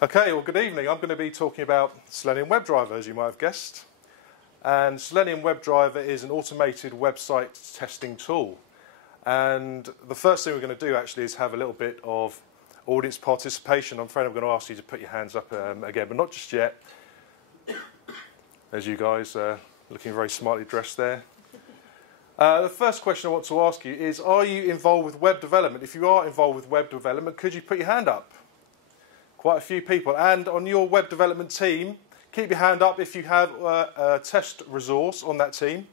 Okay, well, good evening. I'm going to be talking about Selenium Webdriver, as you might have guessed. And Selenium Webdriver is an automated website testing tool. And the first thing we're going to do actually is have a little bit of audience participation. I'm afraid I'm going to ask you to put your hands up again, but not just yet. As you guys are looking very smartly dressed there. The first question I want to ask you is, are you involved with web development? If you are involved with web development, could you put your hand up? Quite a few people. And on your web development team, keep your hand up if you have a test resource on that team.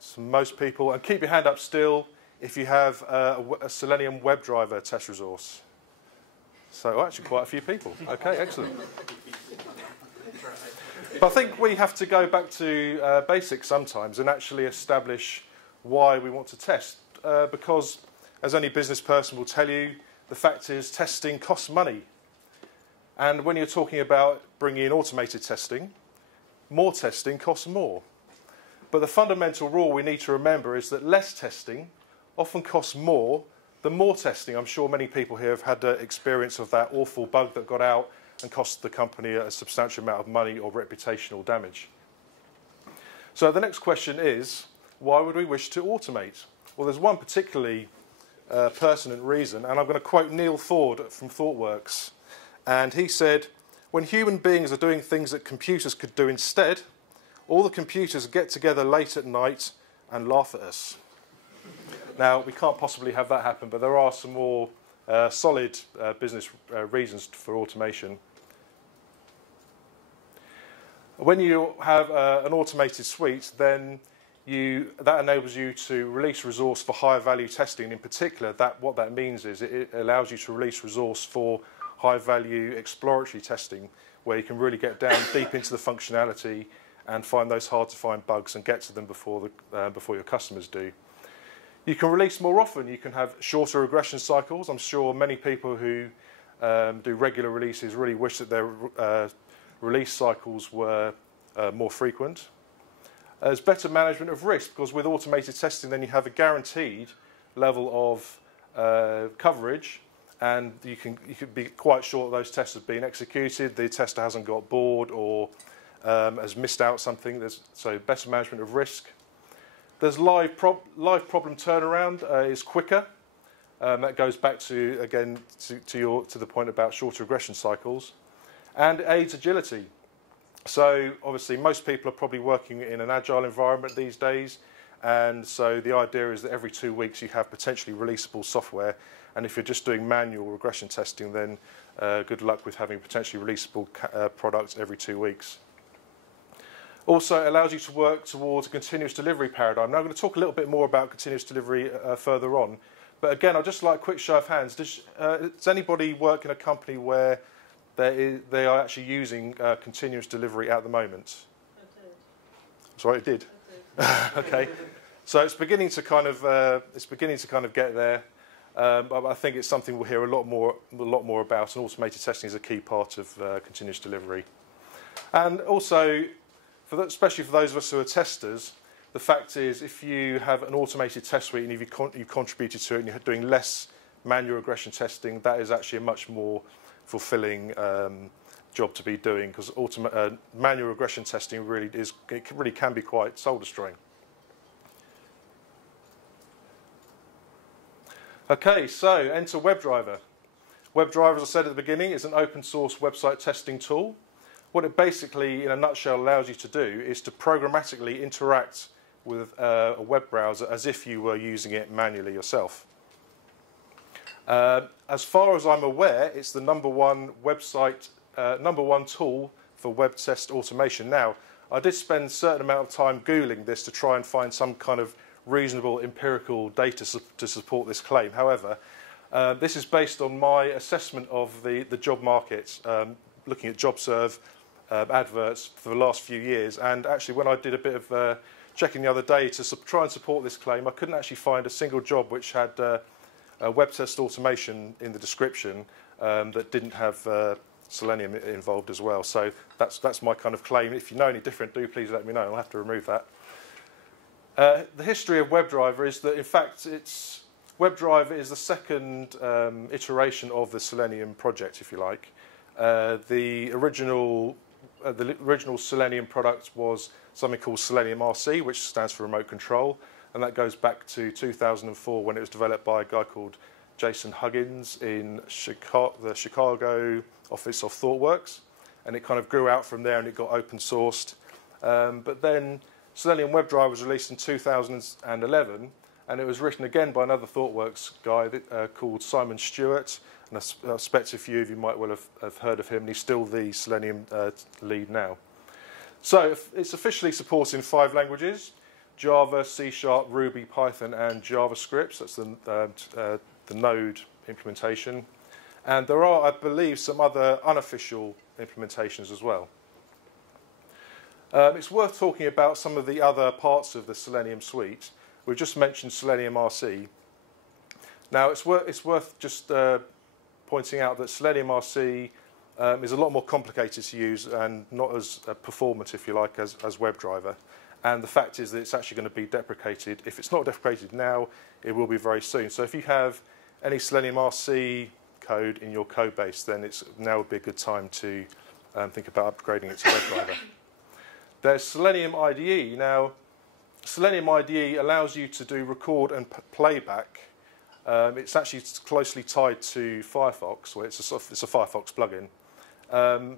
So most people. And keep your hand up still if you have a Selenium Webdriver test resource. So actually quite a few people. Okay, excellent. But I think we have to go back to basics sometimes and actually establish why we want to test. Because, as any business person will tell you, the fact is testing costs money. And when you're talking about bringing in automated testing, more testing costs more. But the fundamental rule we need to remember is that less testing often costs more than more testing. I'm sure many people here have had the experience of that awful bug that got out and cost the company a substantial amount of money or reputational damage. So the next question is, why would we wish to automate? Well, there's one particularly pertinent reason, and I'm going to quote Neil Ford from ThoughtWorks. And he said, when human beings are doing things that computers could do instead, all the computers get together late at night and laugh at us. Now, we can't possibly have that happen, but there are some more solid business reasons for automation. When you have an automated suite, then that enables you to release resource for higher value testing. In particular, what that means is it allows you to release resource for high value exploratory testing, where you can really get down deep into the functionality and find those hard to find bugs and get to them before your customers do. You can release more often. You can have shorter regression cycles. I'm sure many people who do regular releases really wish that their release cycles were more frequent. There's better management of risk, because with automated testing then you have a guaranteed level of coverage, and you can be quite sure that those tests have been executed, the tester hasn't got bored or has missed out something. So better management of risk. There's live problem turnaround is quicker. That goes back to, again, to the point about shorter regression cycles. And it aids agility. So obviously most people are probably working in an agile environment these days, and so the idea is that every 2 weeks you have potentially releasable software, and if you're just doing manual regression testing, then good luck with having potentially releasable products every 2 weeks. Also, it allows you to work towards a continuous delivery paradigm. Now I'm going to talk a little bit more about continuous delivery further on, but again, I'd just like a quick show of hands. Does anybody work in a company where they are actually using continuous delivery at the moment? I did. Sorry, it did. Okay, so it's beginning to kind of get there. But I think it's something we'll hear a lot more about. And automated testing is a key part of continuous delivery. And also, especially for those of us who are testers, the fact is, if you have an automated test suite and if you've contributed to it and you're doing less manual regression testing, that is actually a much more fulfilling job to be doing, because manual regression testing really can be quite soul destroying. Okay, so enter Webdriver. Webdriver, as I said at the beginning, is an open source website testing tool. What it basically, in a nutshell, allows you to do is to programmatically interact with a web browser as if you were using it manually yourself. As far as I'm aware, it's the number one tool for web test automation. Now, I did spend a certain amount of time Googling this to try and find some kind of reasonable empirical data to support this claim. However, this is based on my assessment of the job market, looking at JobServe adverts for the last few years. And actually, when I did a bit of checking the other day to try and support this claim, I couldn't actually find a single job which had web test automation in the description that didn't have Selenium involved as well. So that's my kind of claim. If you know any different, do please let me know. I'll have to remove that. The history of Webdriver is that, in fact, Webdriver is the second iteration of the Selenium project, if you like. The original Selenium product was something called Selenium RC, which stands for Remote Control, and that goes back to 2004 when it was developed by a guy called Jason Huggins in the Chicago office of ThoughtWorks, and it kind of grew out from there and it got open sourced. But then Selenium Webdriver was released in 2011, and it was written again by another ThoughtWorks guy called Simon Stewart, and I suspect a few of you might well have heard of him, and he's still the Selenium lead now. So it's officially supported in 5 languages: Java, C#, Ruby, Python, and JavaScript. That's the Node implementation. And there are, I believe, some other unofficial implementations as well. It's worth talking about some of the other parts of the Selenium suite. We've just mentioned Selenium RC. Now, it's worth just pointing out that Selenium RC is a lot more complicated to use and not as performant, if you like, as WebDriver. And the fact is that it's actually going to be deprecated. If it's not deprecated now, it will be very soon. So if you have any Selenium RC code in your code base, then now would be a good time to think about upgrading it to WebDriver. There's Selenium Ide. Now, Selenium Ide allows you to do record and playback. It's actually closely tied to Firefox, where it's a Firefox plugin.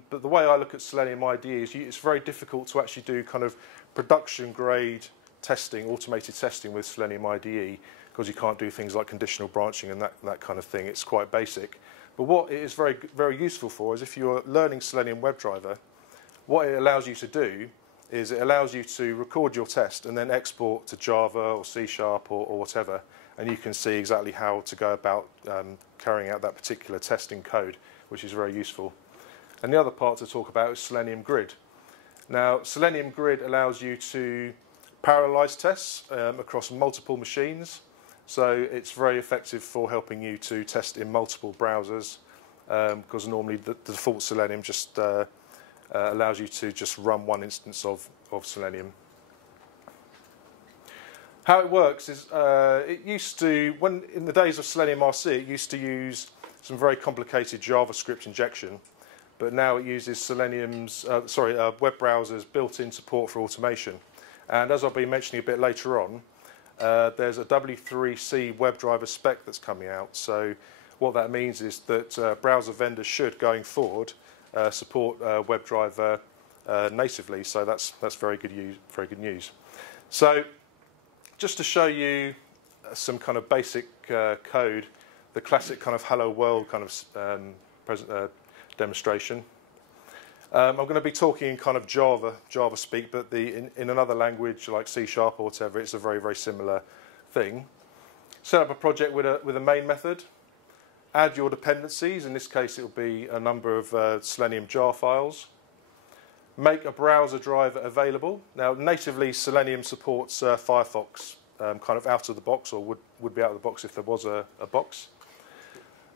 But the way I look at Selenium Ide is it's very difficult to actually do kind of production-grade testing, automated testing with Selenium Ide, because you can't do things like conditional branching and that kind of thing. It's quite basic. But what it is very, very useful for is if you're learning Selenium WebDriver, what it allows you to do is it allows you to record your test and then export to Java or C# or whatever, and you can see exactly how to go about carrying out that particular testing code, which is very useful. And the other part to talk about is Selenium Grid. Now, Selenium Grid allows you to parallelize tests across multiple machines. So it's very effective for helping you to test in multiple browsers, because normally the default Selenium just allows you to just run one instance of Selenium. How it works is it used to, in the days of Selenium RC, it used to use some very complicated JavaScript injection, but now it uses web browsers built-in support for automation. And as I'll be mentioning a bit later on, there's a W3C WebDriver spec that's coming out. So what that means is that browser vendors should, going forward, support WebDriver natively. So that's very good news. So just to show you some kind of basic code, the classic kind of hello world kind of demonstration. I'm going to be talking in kind of Java speak, but in another language like C# or whatever, it's a very, very similar thing. Set up a project with a main method. Add your dependencies. In this case, it will be a number of Selenium jar files. Make a browser driver available. Now, natively, Selenium supports Firefox kind of out of the box, or would be out of the box if there was a box.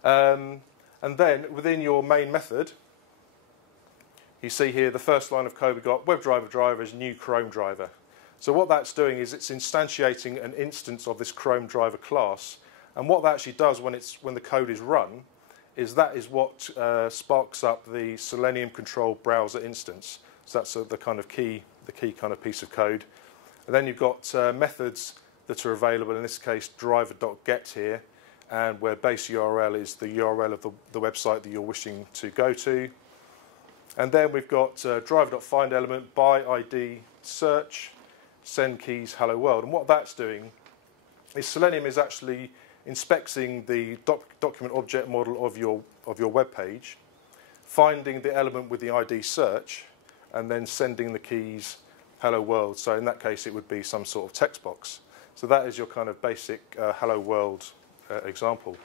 And then, within your main method, you see here the first line of code we've got WebDriver driver is new Chrome driver. So what that's doing is it's instantiating an instance of this Chrome driver class. And what that actually does when the code is run is that is what sparks up the Selenium control browser instance. So that's the kind of key kind of piece of code. And then you've got methods that are available, in this case driver.get here, and where base URL is the URL of the website that you're wishing to go to. And then we've got driver.find element, by ID search, send keys, hello world. And what that's doing is Selenium is actually inspecting the document object model of your web page, finding the element with the ID search, and then sending the keys hello world. So in that case, it would be some sort of text box. So that is your kind of basic hello world example.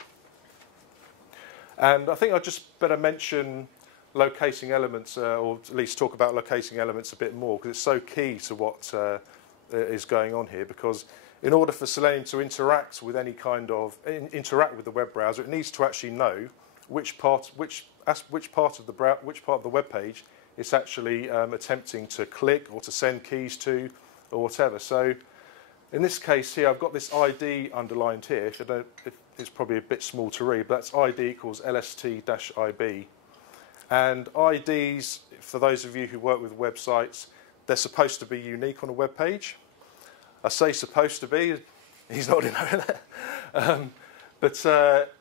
And I think I'd just better mention locating elements, or at least talk about locating elements a bit more, because it's so key to what is going on here. Because in order for Selenium to interact with any kind of interact with the web browser, it needs to actually know which part of the web page it's actually attempting to click or to send keys to, or whatever. So in this case here, I've got this ID underlined here. It's probably a bit small to read, but that's ID equals LST-IB. And IDs, for those of you who work with websites, they're supposed to be unique on a web page. I say supposed to be, he's nodding over there. But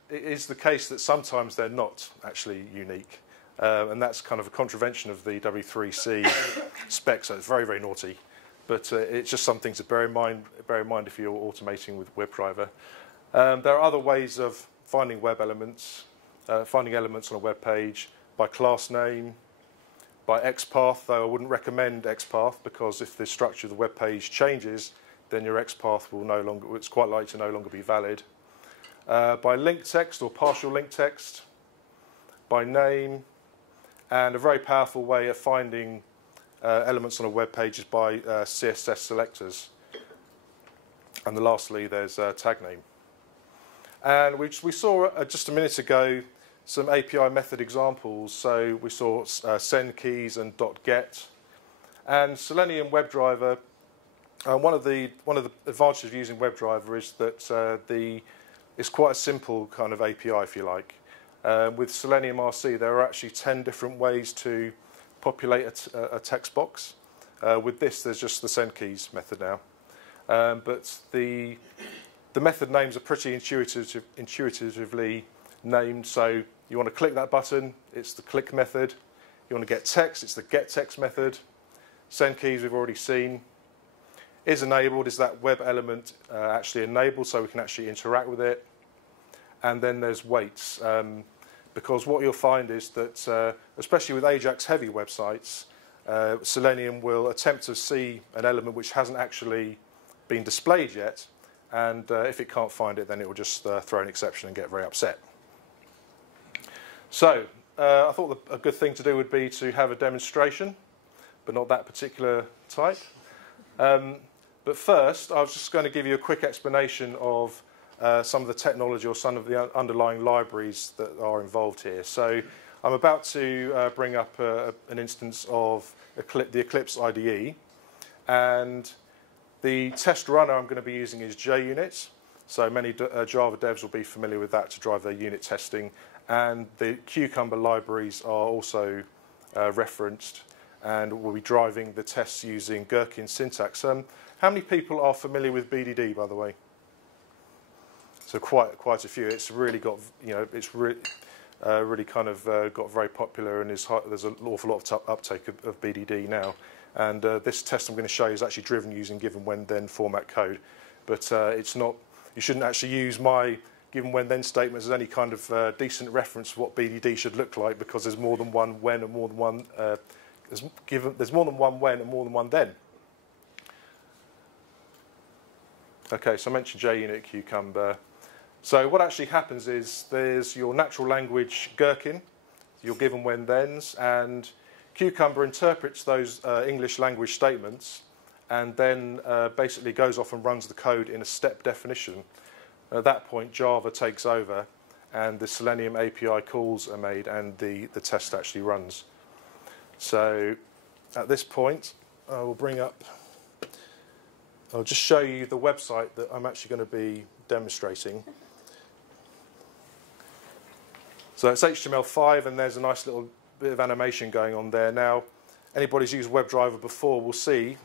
it is the case that sometimes they're not actually unique. And that's kind of a contravention of the W3C spec, so it's very, very naughty. But it's just something to bear in mind if you're automating with WebDriver. There are other ways of finding web elements, finding elements on a web page by class name, by XPath, though I wouldn't recommend XPath because if the structure of the web page changes, then your XPath will no longer, it's quite likely to no longer be valid. By link text or partial link text, by name, and a very powerful way of finding elements on a web page is by CSS selectors. And then lastly, there's tag name. And we saw just a minute ago some API method examples. So we saw send keys and .get. And Selenium WebDriver, one of the advantages of using WebDriver is that it's quite a simple kind of API, if you like. With Selenium RC, there are actually 10 different ways to populate a text box. With this, there's just the send keys method now. But the method names are pretty intuitively named. So you want to click that button, it's the click method. You want to get text, it's the get text method. Send keys we've already seen. Is enabled, is that web element actually enabled so we can actually interact with it. And then there's waits. Because what you'll find is that, especially with Ajax-heavy websites, Selenium will attempt to see an element which hasn't actually been displayed yet, and if it can't find it, then it will just throw an exception and get very upset. So I thought a good thing to do would be to have a demonstration, but not that particular type. But first, I was just going to give you a quick explanation of some of the technology or some of the underlying libraries that are involved here. So I'm about to bring up an instance of the Eclipse IDE, and the test runner I'm going to be using is JUnit. So many Java devs will be familiar with that to drive their unit testing, and the Cucumber libraries are also referenced, and we'll be driving the tests using Gherkin syntax. How many people are familiar with BDD, by the way? So quite a few. It's really got, it's really kind of got very popular, and there's an awful lot of uptake of BDD now. And this test I'm going to show you is actually driven using given when then format code, but it's not. You shouldn't actually use my given when then statements as any kind of decent reference for what BDD should look like, because there's more than one when and more than one there's more than one when and more than one then. Okay, so I mentioned JUnit, Cucumber. So what actually happens is there's your natural language Gherkin, your given when thens, and Cucumber interprets those English language statements and then basically goes off and runs the code in a step definition. At that point, Java takes over and the Selenium API calls are made and the test actually runs. So at this point, I will I'll just show you the website that I'm actually going to be demonstrating. So it's HTML5, and there's a nice little bit of animation going on there. Now, anybody who's used WebDriver before will see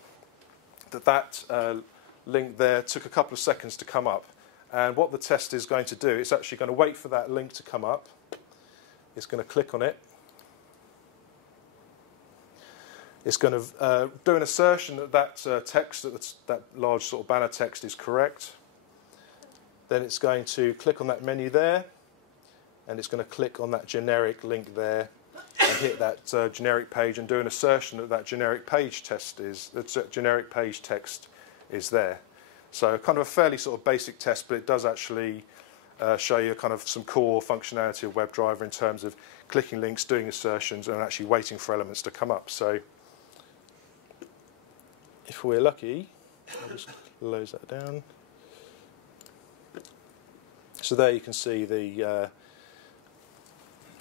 that link there took a couple of seconds to come up. And what the test is going to do, it's actually going to wait for that link to come up. It's going to click on it. It's going to do an assertion that text, that large sort of banner text is correct. Then it's going to click on that menu there, and it's going to click on that generic link there and hit that generic page and do an assertion that generic page text is there. So kind of a fairly sort of basic test, but it does actually show you kind of some core functionality of WebDriver in terms of clicking links, doing assertions, and actually waiting for elements to come up. So if we're lucky, I'll just close that down. So there you can see the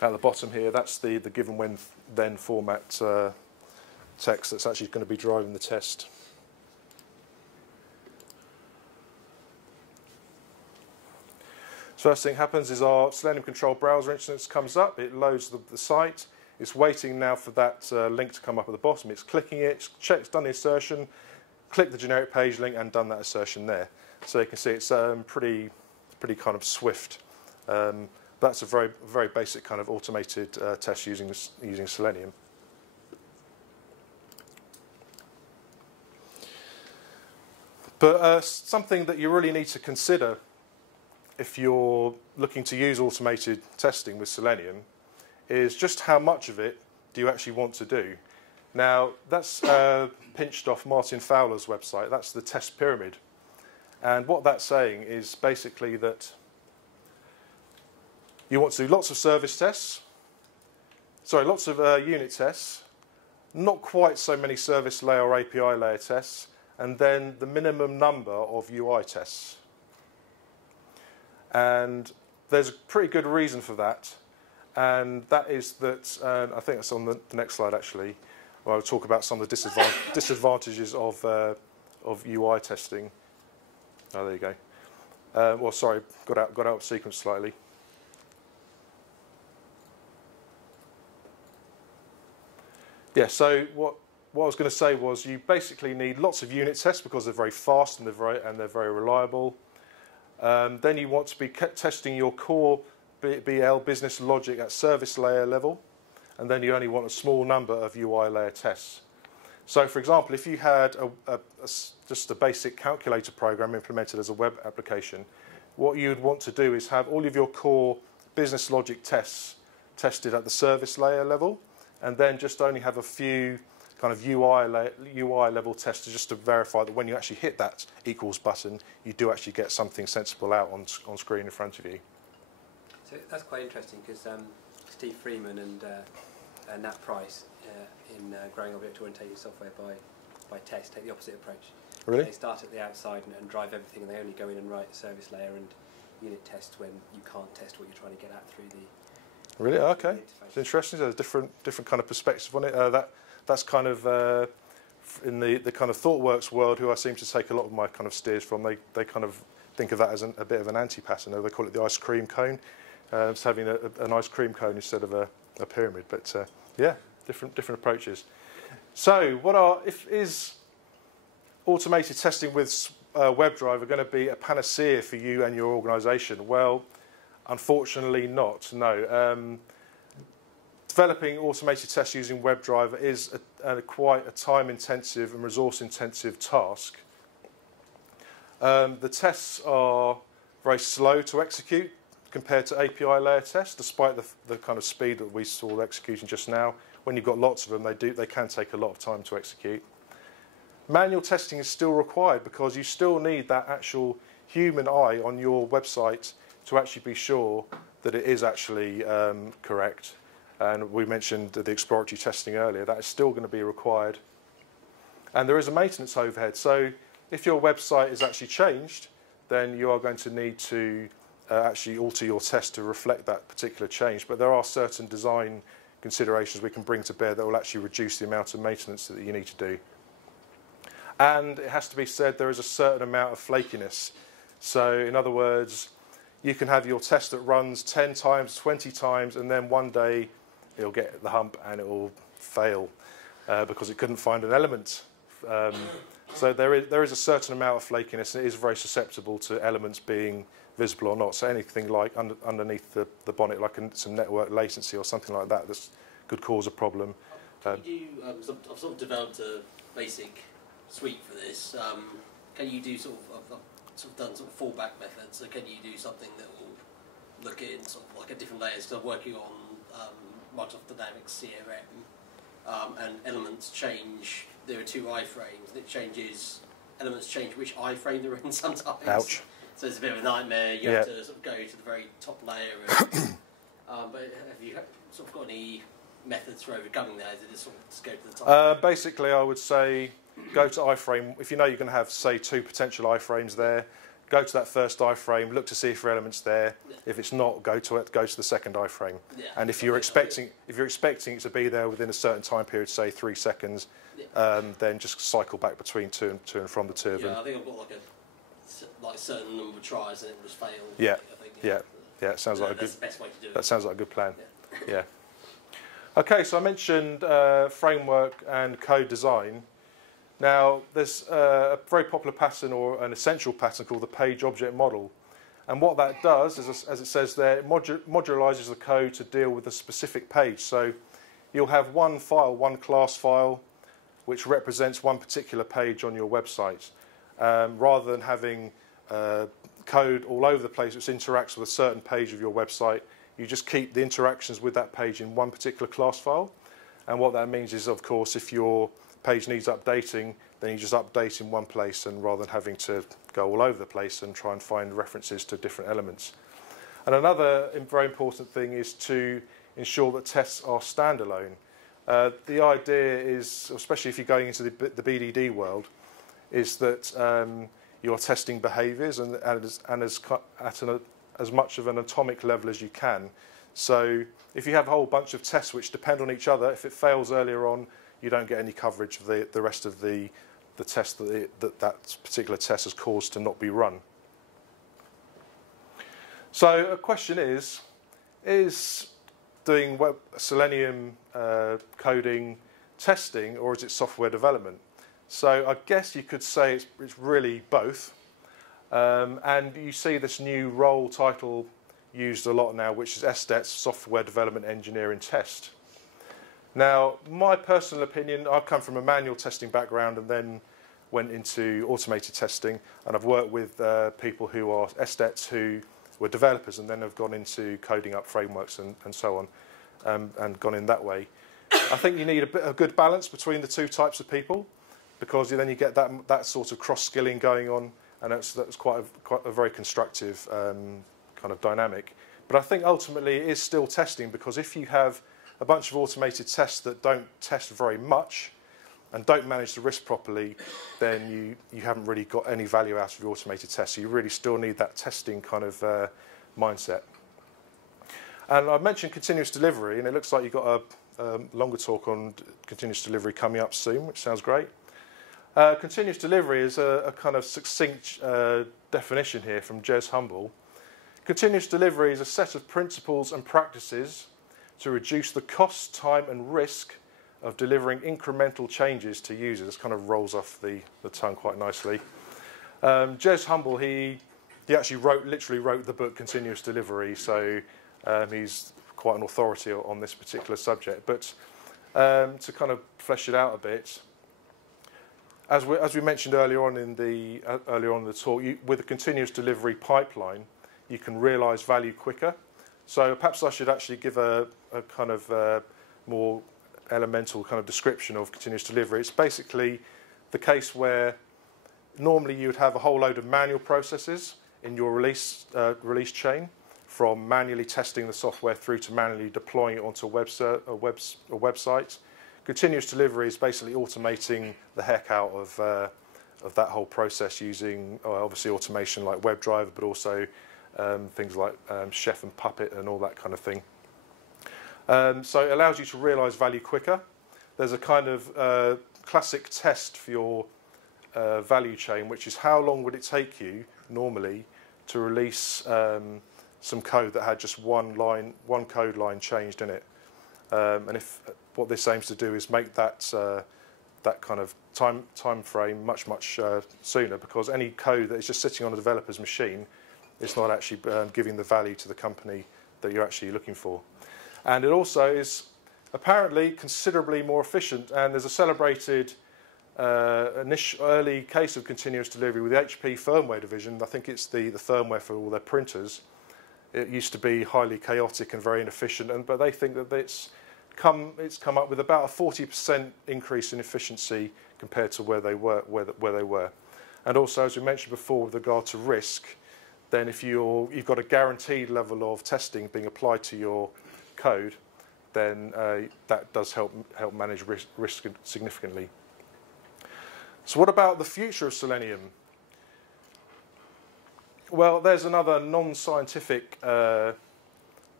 at the bottom here, that's the given when then format text that's actually going to be driving the test. So first thing happens is our Selenium control browser instance comes up. It loads the site. It's waiting now for that link to come up at the bottom. It's clicking it, it's done the assertion, click the generic page link, and done that assertion there. So you can see it's pretty kind of swift. That's a very basic kind of automated test using Selenium. But something that you really need to consider if you're looking to use automated testing with Selenium is just how much of it do you actually want to do. Now, that's pinched off Martin Fowler's website. That's the test pyramid. And what that's saying is basically that you want to do lots of service tests, lots of unit tests, not quite so many service layer or API layer tests, and then the minimum number of UI tests. And there's a pretty good reason for that, and that is that, I think it's on the next slide actually, where I'll talk about some of the disadvantages of UI testing. Oh, there you go. Well, sorry, got out of sequence slightly. Yeah, so what I was going to say was you basically need lots of unit tests because they're very fast and they're very reliable. Then you want to be testing your core BL business logic at service layer level, and then you only want a small number of UI layer tests. So, for example, if you had just a basic calculator program implemented as a web application, what you'd want to do is have all of your core business logic tests tested at the service layer level, and then just only have a few kind of UI level tests just to verify that when you actually hit that equals button, you do actually get something sensible out on screen in front of you. So that's quite interesting because Steve Freeman and Nat Price in growing object-oriented software by test take the opposite approach. Really? They start at the outside and drive everything, and they only go in and write service layer and unit tests when you can't test what you're trying to get at through the. Really? Okay. It's interesting. There's a different kind of perspective on it. That's kind of in the kind of ThoughtWorks world, who I seem to take a lot of my kind of steers from. They kind of think of that as a bit of an anti-pattern. They call it the ice cream cone. It's having an ice cream cone instead of a pyramid. But yeah, different approaches. So is automated testing with WebDriver going to be a panacea for you and your organisation? Well, unfortunately not, no. Developing automated tests using WebDriver is quite a time-intensive and resource-intensive task. The tests are very slow to execute compared to API layer tests, despite the kind of speed that we saw executing just now. When you've got lots of them, they can take a lot of time to execute. Manual testing is still required because you still need that actual human eye on your website to actually be sure that it is actually correct. And we mentioned the exploratory testing earlier. That is still going to be required. And there is a maintenance overhead. So if your website is actually changed, then you are going to need to actually alter your test to reflect that particular change. But there are certain design considerations we can bring to bear that will actually reduce the amount of maintenance that you need to do. And it has to be said, there is a certain amount of flakiness. So in other words, you can have your test that runs 10 times, 20 times, and then one day it'll get the hump and it will fail because it couldn't find an element. So there is a certain amount of flakiness, and it is very susceptible to elements being visible or not. So anything like underneath the bonnet, like some network latency or something like that, this could cause a problem. I've sort of developed a basic suite for this. Can you do I've done sort of fallback methods, so can you do something that will look in sort of like a different layers? Because I'm working on Microsoft Dynamics CRM, and elements change. There are two iframes, and it changes. Elements change which iframe they're in sometimes. Ouch. So it's a bit of a nightmare. You have to sort of go to the very top layer. And, but have you sort of got any methods for overcoming that? Is it just go to the top? Basically, I would say go to iframe. If you know you're going to have, say, 2 potential iframes there, go to that first iframe, look to see if your element's there. Yeah. If it's not, go to the second iframe. Yeah. And if you're expecting it to be there within a certain time period, say 3 seconds, then just cycle back between to and from the two of them. Yeah, I think I've got like a certain number of tries and it was failed. Yeah, I think, yeah. It sounds like a good. That's the best way to do it. That sounds like a good plan. Yeah. Okay, so I mentioned framework and code design. Now, there's a very popular pattern or an essential pattern called the page object model. And what that does, is, as it says there, it modularizes the code to deal with a specific page. So you'll have one file, one class file, which represents one particular page on your website, rather than having code all over the place which interacts with a certain page of your website. You just keep the interactions with that page in one particular class file. And what that means is, of course, if your page needs updating, then you just update in one place, and rather than having to go all over the place and try and find references to different elements. And another very important thing is to ensure that tests are standalone. The idea is, especially if you're going into the BDD world, is that you're testing behaviours and as much of an atomic level as you can. So if you have a whole bunch of tests which depend on each other, if it fails earlier on, you don't get any coverage of the rest of the test that particular test has caused to not be run. So a question is doing Selenium coding testing, or is it software development? So I guess you could say it's really both. And you see this new role title used a lot now, which is SDETS, Software Development Engineering Test. Now, my personal opinion, I've come from a manual testing background and then went into automated testing, and I've worked with people who are SDETs who were developers and then have gone into coding up frameworks and so on, and gone in that way. I think you need a good balance between the two types of people, because then you get that sort of cross-skilling going on, and that's quite a very constructive kind of dynamic. But I think ultimately it is still testing, because if you have a bunch of automated tests that don't test very much and don't manage the risk properly, then you haven't really got any value out of your automated tests. So you really still need that testing kind of mindset. And I mentioned continuous delivery, and it looks like you've got a longer talk on continuous delivery coming up soon, which sounds great. Continuous delivery is a kind of succinct definition here from Jez Humble. Continuous delivery is a set of principles and practices to reduce the cost, time and risk of delivering incremental changes to users. This kind of rolls off the tongue quite nicely. Jez Humble, he actually literally wrote the book Continuous Delivery, so he's quite an authority on this particular subject. But to kind of flesh it out a bit, as we mentioned earlier on in the talk, with a continuous delivery pipeline, you can realise value quicker. So perhaps I should actually give a kind of more elemental kind of description of continuous delivery. It's basically the case where normally you would have a whole load of manual processes in your release chain, from manually testing the software through to manually deploying it onto a website. Continuous delivery is basically automating the heck out of that whole process using obviously automation like Webdriver, but also things like Chef and Puppet and all that kind of thing. So it allows you to realise value quicker. There's a kind of classic test for your value chain, which is how long would it take you normally to release some code that had just one code line changed in it. And if what this aims to do is make that kind of time frame much sooner, because any code that is just sitting on a developer's machine, it's not actually giving the value to the company that you're actually looking for. And it also is apparently considerably more efficient. And there's a celebrated early case of continuous delivery with the HP firmware division. I think it's the firmware for all their printers. It used to be highly chaotic and very inefficient, but they think that it's come up with about a 40% increase in efficiency compared to where they were. And also, as we mentioned before, with regard to risk, then if you've got a guaranteed level of testing being applied to your code, then that does help manage risk significantly. So what about the future of Selenium? Well, there's another non-scientific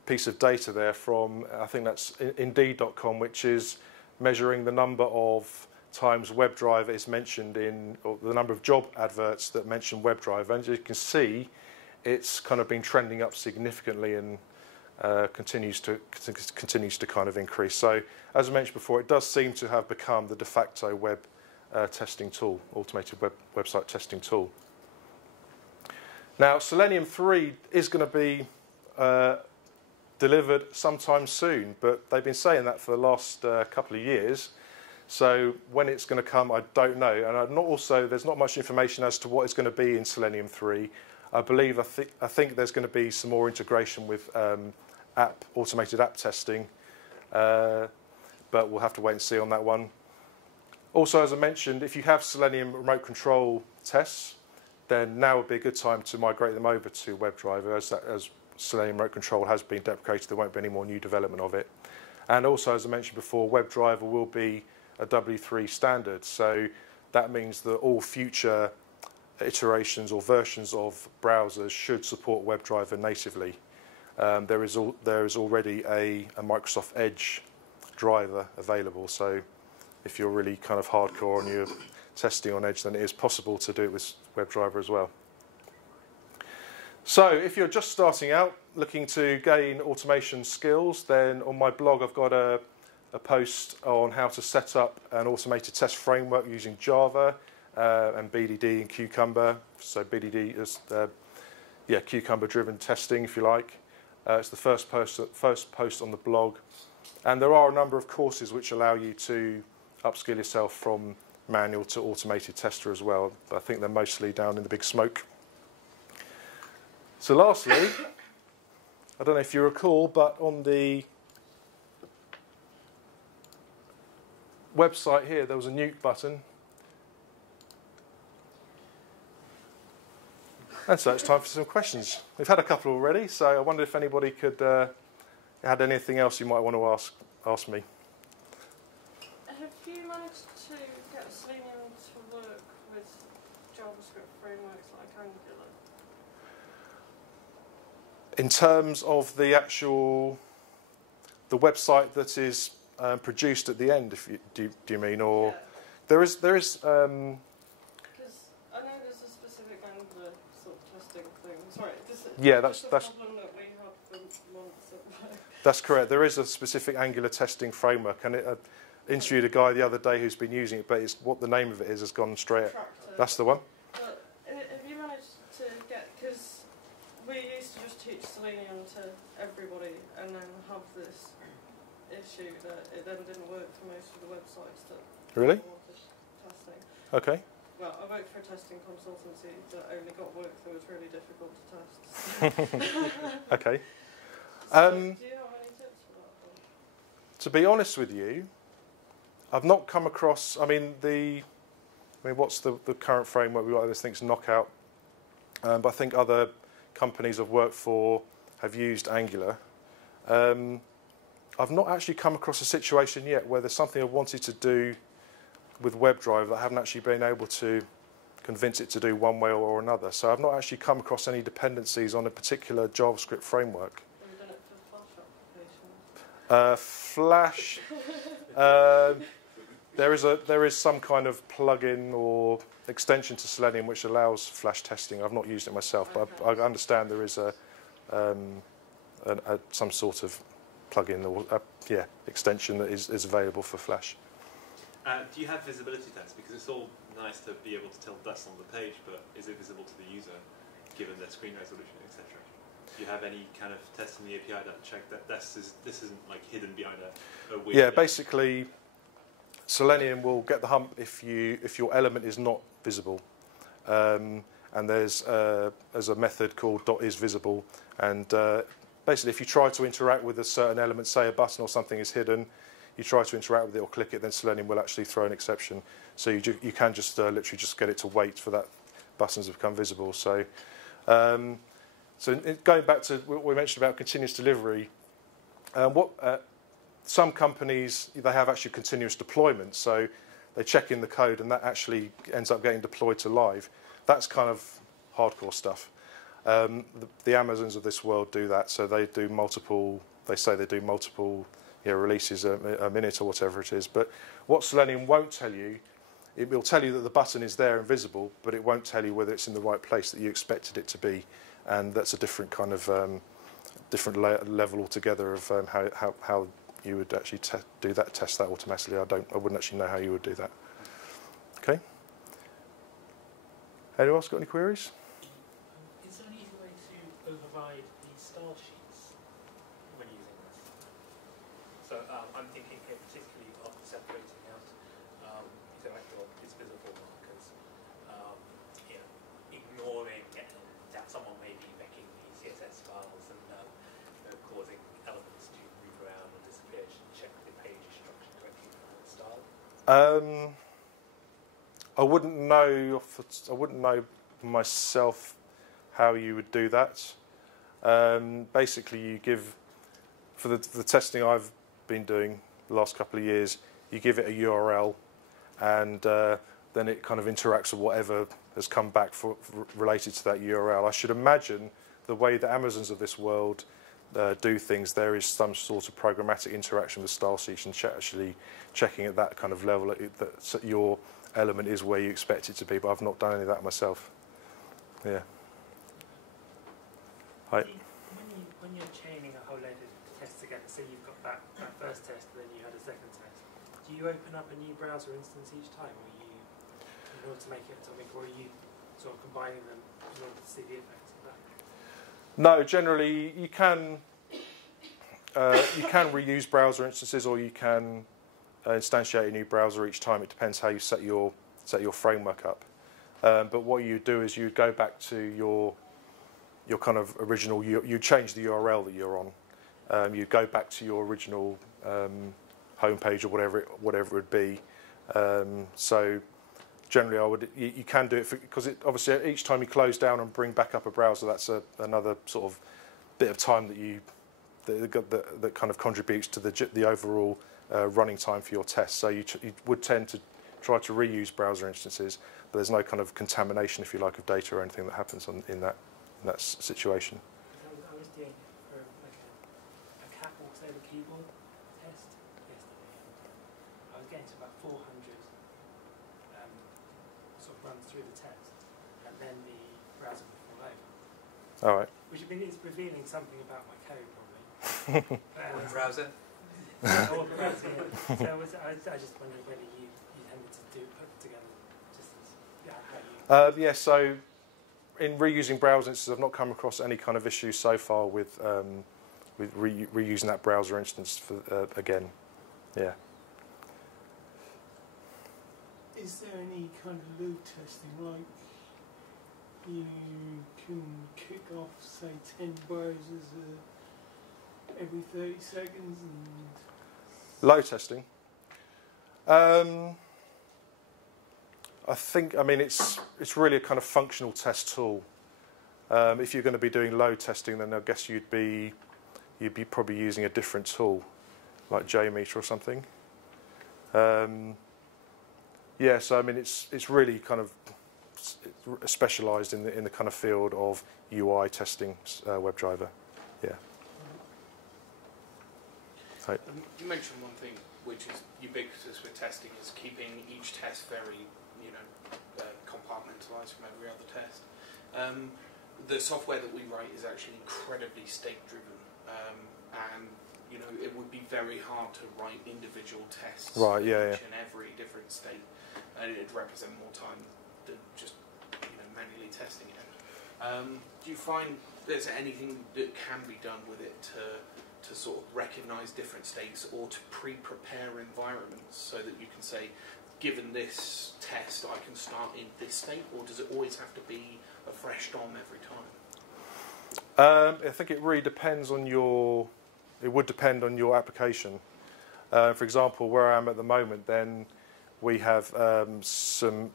piece of data there from, I think that's Indeed.com, which is measuring the number of times Webdriver is mentioned or the number of job adverts that mention Webdriver. And as you can see, it's kind of been trending up significantly, and continues to kind of increase. So, as I mentioned before, it does seem to have become the de facto web testing tool, automated website testing tool. Now, Selenium 3 is going to be delivered sometime soon, but they've been saying that for the last couple of years. So when it's going to come, I don't know. And there's not much information as to what it's going to be in Selenium 3. I think there's going to be some more integration with automated app testing, but we'll have to wait and see on that one. Also, as I mentioned, if you have Selenium remote control tests, then now would be a good time to migrate them over to Webdriver, as Selenium remote control has been deprecated. There won't be any more new development of it. And also, as I mentioned before, Webdriver will be a W3 standard, so that means that all future iterations or versions of browsers should support Webdriver natively. There is already a Microsoft Edge driver available, so if you're really kind of hardcore on your testing on Edge, then it is possible to do it with Webdriver as well. So if you're just starting out looking to gain automation skills, then on my blog I've got a post on how to set up an automated test framework using Java and BDD and Cucumber. So BDD is Cucumber-driven testing, if you like. It's the first post on the blog. And there are a number of courses which allow you to upskill yourself from manual to automated tester as well. But I think they're mostly down in the big smoke. So lastly, I don't know if you recall, but on the website here, there was a nuke button. And so it's time for some questions. We've had a couple already, so I wonder if anybody could had anything else you might want to ask me. Have you managed to get Selenium to work with JavaScript frameworks like Angular? In terms of the website that is produced at the end, do you mean, or Yeah. there is Because I know there's a specific Angular sort of testing thing. Sorry, that's a problem that we have for months at work. That's correct. There is a specific Angular testing framework, and I interviewed a guy the other day who's been using it, but what the name of it is has gone straight. Tractor. That's the one. But have you managed to get, because we used to just teach Selenium to everybody and then have this issue that it then didn't work for most of the websites that Really? wanted testing. Okay. Well, I worked for a testing consultancy that only got work that was really difficult to test. Okay. So do you have any tips for that? Or? To be honest with you, I've not come across. What's the current framework? We've got this thing's Knockout, but I think other companies I've worked for have used Angular. I've not actually come across a situation yet where there's something I wanted to do with WebDriver that I haven't actually been able to convince it to do one way or another. So I've not actually come across any dependencies on a particular JavaScript framework. Have you done it for Flash applications? There is some kind of plugin or extension to Selenium which allows Flash testing. I've not used it myself, but I understand there is some sort of plugin or extension that is available for Flash. Do you have visibility tests? Because it's all nice to be able to tell DUS on the page, but is it visible to the user given their screen resolution, etc.? Do you have any kind of tests in the API that check that this isn't like hidden behind a weird? Yeah, basically, Selenium will get the hump if your element is not visible, and there's a method called .isVisible, and basically if you try to interact with a certain element, say a button or something is hidden, you try to interact with it or click it, then Selenium will actually throw an exception. So you can just literally just get it to wait for that button to become visible. So going back to what we mentioned about continuous delivery, some companies, they have actually continuous deployment. So they check in the code and that actually ends up getting deployed to live. That's kind of hardcore stuff. The Amazons of this world do that. So they do multiple, releases a minute or whatever it is. But what Selenium won't tell you, it will tell you that the button is there and visible, but it won't tell you whether it's in the right place that you expected it to be. And that's a different kind of different level altogether of how you would actually test that automatically. I wouldn't actually know how you would do that. Okay. Anyone else got any queries? Is there an easy way to override the style sheets when using this? So I'm thinking here particularly of separating out, so like its visible markers, you know, ignoring that someone may be wrecking the CSS files and you know, causing elements to move around or disappear. Check the page is structured correctly for the style. I wouldn't know myself how you would do that. Basically, you give, for the testing I've been doing the last couple of years, you give it a URL, and then it kind of interacts with whatever has come back related to that URL. I should imagine the way the Amazons of this world do things, there is some sort of programmatic interaction with style sheets and actually checking at that kind of level that your element is where you expect it to be, but I've not done any of that myself. Yeah. Hi. When you're chaining a whole load of tests together, say you've got that first test and then you had a second test, do you open up a new browser instance each time, or in order to make it atomic, or are you sort of combining them in order to see the effects of that? No, generally you can reuse browser instances, or you can instantiate a new browser each time. It depends how you set your framework up. But what you do is you go back to your kind of original. You change the URL that you're on. You go back to your original homepage or whatever it would be. So generally, you can do it because obviously each time you close down and bring back up a browser, that's another sort of bit of time that kind of contributes to the overall running time for your tests. So you would tend to try to reuse browser instances, but there's no kind of contamination, if you like, of data or anything that happens in that situation. I was doing for like a catwalks over keyboard test yesterday, and I was getting to about 400 sort of runs through the test, and then the browser would fall over. All right. Which I mean is revealing something about my code, probably. Browser. So I just wondered whether you tended to put them together just as, how you... Yeah, so in reusing browser instances, I've not come across any kind of issues so far with reusing that browser instance again. Yeah. Is there any kind of load testing, like you can kick off, say, 10 browsers every 30 seconds and... Load testing. I mean, it's really a kind of functional test tool. If you're going to be doing load testing, then I guess you'd be probably using a different tool, like JMeter or something. Yeah, so I mean, it's really kind of specialised in the kind of field of UI testing, WebDriver. Yeah. Right. You mentioned one thing which is ubiquitous with testing is keeping each test very, compartmentalised from every other test. The software that we write is actually incredibly state-driven, and it would be very hard to write individual tests for each and every different state, and it'd represent more time than just manually testing it. Do you find there's anything that can be done with it to sort of recognise different states or to pre-prepare environments so that you can say, given this test, I can start in this state, or does it always have to be a fresh DOM every time? I think it really depends on it would depend on your application. For example, where I am at the moment, then we have some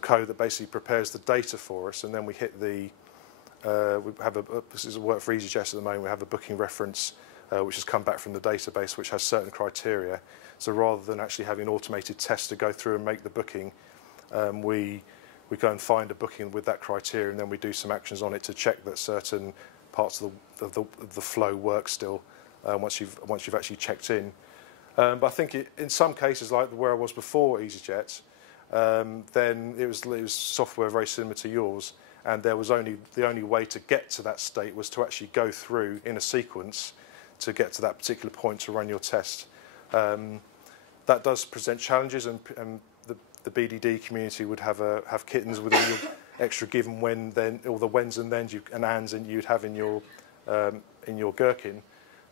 code that basically prepares the data for us, and then we hit the we have this is a work for EasyJet at the moment. We have a booking reference which has come back from the database, which has certain criteria. So rather than actually having an automated test to go through and make the booking, we go and find a booking with that criteria, and then we do some actions on it to check that certain parts of the flow work still once you've actually checked in. But I think in some cases, like where I was before EasyJet, then it was software very similar to yours. and there was the only way to get to that state was to actually go through in a sequence to get to that particular point to run your test. That does present challenges, and the BDD community would have kittens with all your extra give and when, then all the whens and thens and ands and you'd have in your gherkin.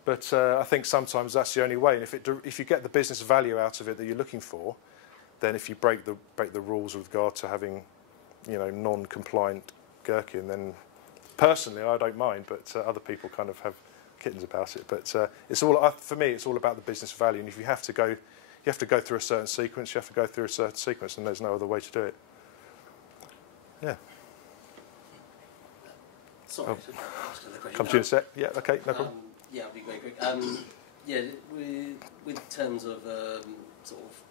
But I think sometimes that's the only way. And if you get the business value out of it that you're looking for, then if you break the rules with regard to having, non-compliant gherkin, then personally I don't mind. But other people kind of have kittens about it. But it's all for me. It's all about the business value. And if you have to go through a certain sequence. You have to go through a certain sequence, and there's no other way to do it. Yeah. Sorry, come to you in a sec. Yeah. Okay. No problem. Yeah, I'll be very quick. With terms of sort of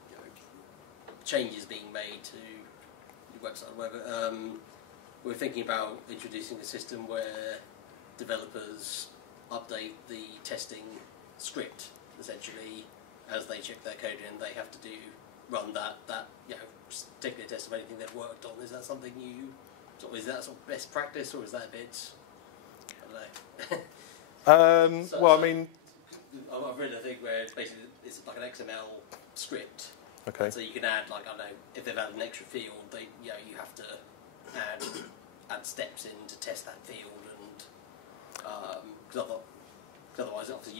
changes being made to your website, or whatever, we're thinking about introducing a system where developers update the testing script essentially as they check their code in. They have to run that particular test of anything they've worked on. Is that something is that sort of best practice, or is that a bit? I don't know. Well, I mean, I've read a thing where basically it's like an XML script. Okay. So you can add, like, I don't know, if they've added an extra field, you have to add steps in to test that field, and because otherwise, obviously,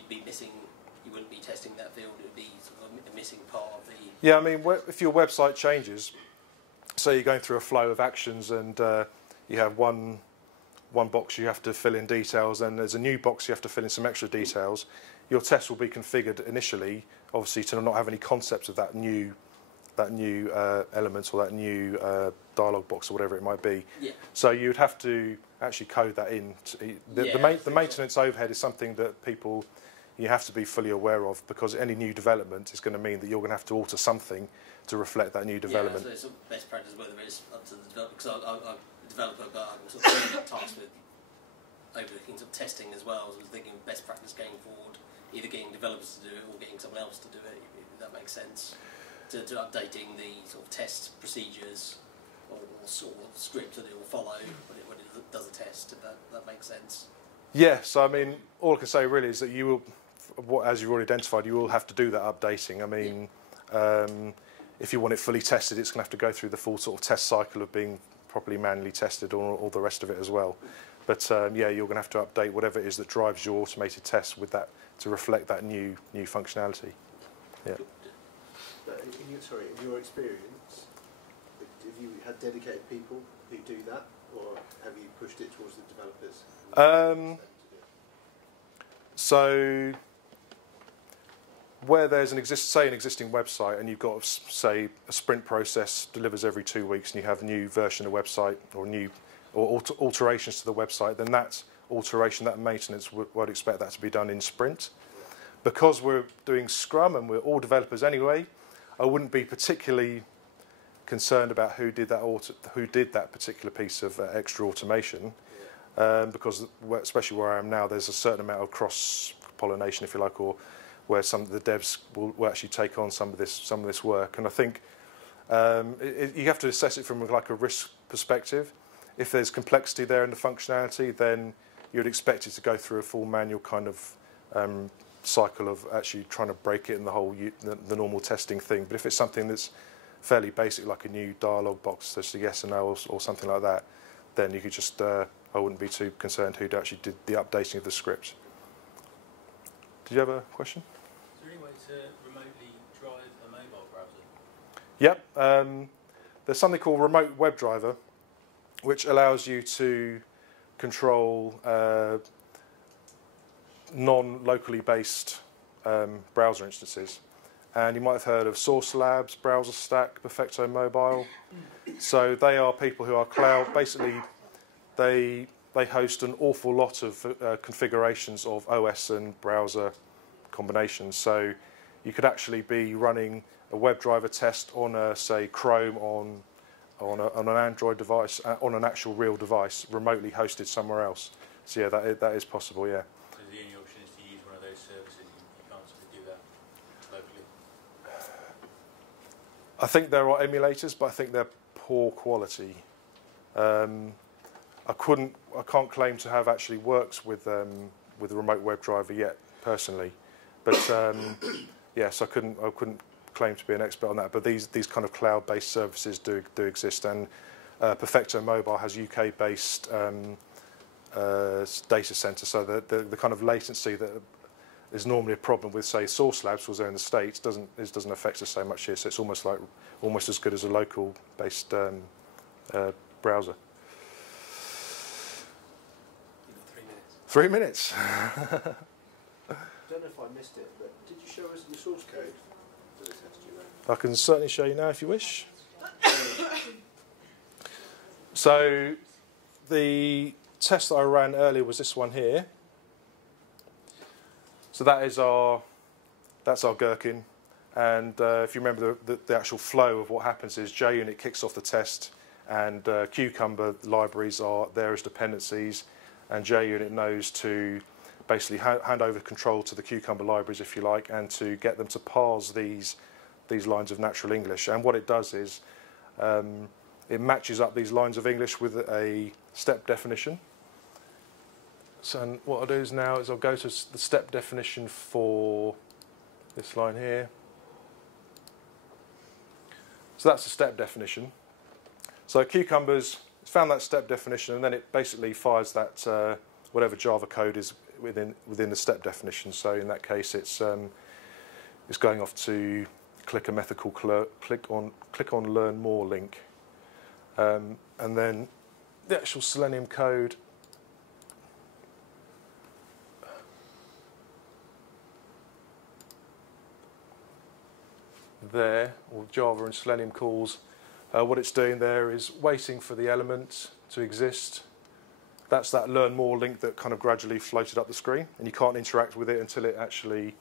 you wouldn't be testing that field. It would be sort of a missing part of the. Yeah, I mean, if your website changes, say you're going through a flow of actions, and you have one box you have to fill in details, and there's a new box you have to fill in some extra details. Your test will be configured initially, obviously, to not have any concepts of that new element or that new dialog box or whatever it might be. Yeah. So you'd have to actually code that in. The maintenance overhead is something that you have to be fully aware of, because any new development is going to mean that you're going to have to alter something to reflect that new development. Yeah, so it's sort of best practice, whether it's up to the developer, because I'm a developer, but I'm sort of tasked with overlooking sort of testing as well. So I was thinking best practice going forward, either getting developers to do it or getting someone else to do it, if that makes sense, to updating the sort of test procedures or sort of script that it will follow when it does a test, if that makes sense. Yeah, so I mean, all I can say really is that you will, as you've already identified, you will have to do that updating. I mean, if you want it fully tested, it's going to have to go through the full sort of test cycle of being properly manually tested, or all the rest of it as well. But yeah, you're going to have to update whatever it is that drives your automated tests with that to reflect that new functionality. Yeah. In your experience, have you had dedicated people who do that, or have you pushed it towards the developers? So, where there's an existing website, and you've got, say, a sprint process delivers every 2 weeks, and you have a new version of the website or alterations to the website, then that alteration, that maintenance, would expect that to be done in sprint. Because we're doing Scrum and we're all developers anyway, I wouldn't be particularly concerned about who did that particular piece of extra automation, because especially where I am now, there's a certain amount of cross-pollination, if you like, or where some of the devs will actually take on some of this work. And I think you have to assess it from like a risk perspective. If there's complexity there in the functionality, then you'd expect it to go through a full manual kind of cycle of actually trying to break it in the normal testing thing. But if it's something that's fairly basic, like a new dialog box, just a yes or no or something like that, then you could just, I wouldn't be too concerned who actually did the updating of the script. Did you have a question? Is there any way to remotely drive a mobile browser? Yep. There's something called Remote Webdriver, which allows you to control non-locally based browser instances. And you might have heard of Source Labs, Browser Stack, Perfecto Mobile. So they are people who are cloud. Basically, they host an awful lot of configurations of OS and browser combinations. So you could actually be running a WebDriver test on, say, Chrome on an Android device, on an actual real device, remotely hosted somewhere else. So yeah, that is possible. Yeah. So the only option is to use one of those services. You can't sort of do that locally. I think there are emulators, but I think they're poor quality. I can't claim to have actually worked with the remote WebDriver yet personally, but yes, I couldn't claim to be an expert on that. But these kind of cloud-based services do exist, and Perfecto Mobile has UK-based data center, so the kind of latency that is normally a problem with, say, Source Labs, was there in the States, doesn't affect us so much here. So it's almost as good as a local-based browser. You've got 3 3 minutes. minutes. I don't know if I missed it, but did you show us the source code for the test you ran? I can certainly show you now if you wish. So the test that I ran earlier was this one here. So that's our gherkin, and if you remember the actual flow of what happens is JUnit kicks off the test, and Cucumber libraries are there as dependencies, and JUnit knows to basically hand over control to the Cucumber libraries, if you like, and to get them to parse these lines of natural English. And what it does is it matches up these lines of English with a step definition. So what I'll do is now is I'll go to the step definition for this line here. So that's the step definition. So Cucumber's found that step definition, and then it basically fires that whatever Java code is within the step definition. So in that case, it's going off to click a method called click on learn more link, and then the actual Selenium code. There, or Java and Selenium calls, what it's doing there is waiting for the element to exist. That's that learn more link that kind of gradually floated up the screen, and you can't interact with it until it actually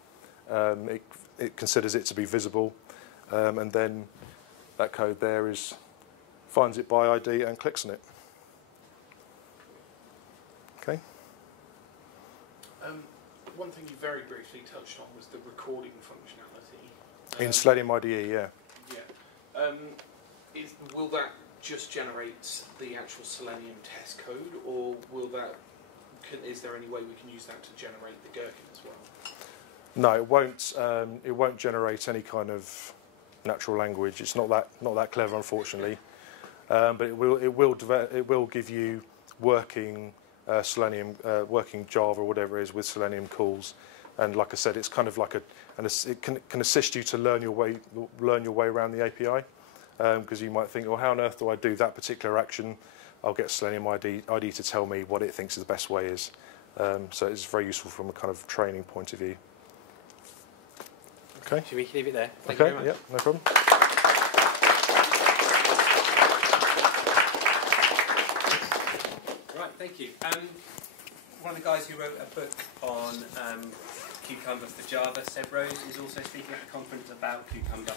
it considers it to be visible, and then that code there finds it by ID and clicks on it. Okay. One thing you very briefly touched on was the recording functionality. In Selenium Ide, yeah. Yeah. Will that just generate the actual Selenium test code, or is there any way we can use that to generate the gherkin as well? No, it won't. It won't generate any kind of natural language. It's not that clever, unfortunately. But it will give you working Selenium, working Java, or whatever it is, with Selenium calls. And like I said, it's kind of like it can assist you to learn your way around the API, because you might think, well, how on earth do I do that particular action? I'll get Selenium Ide to tell me what it thinks the best way is. So it's very useful from a kind of training point of view. Okay. Should we leave it there? Thank you very much. Yeah, no problem. Right, thank you. One of the guys who wrote a book on Cucumber for Java, Seb Rose, is also speaking at the conference about Cucumber.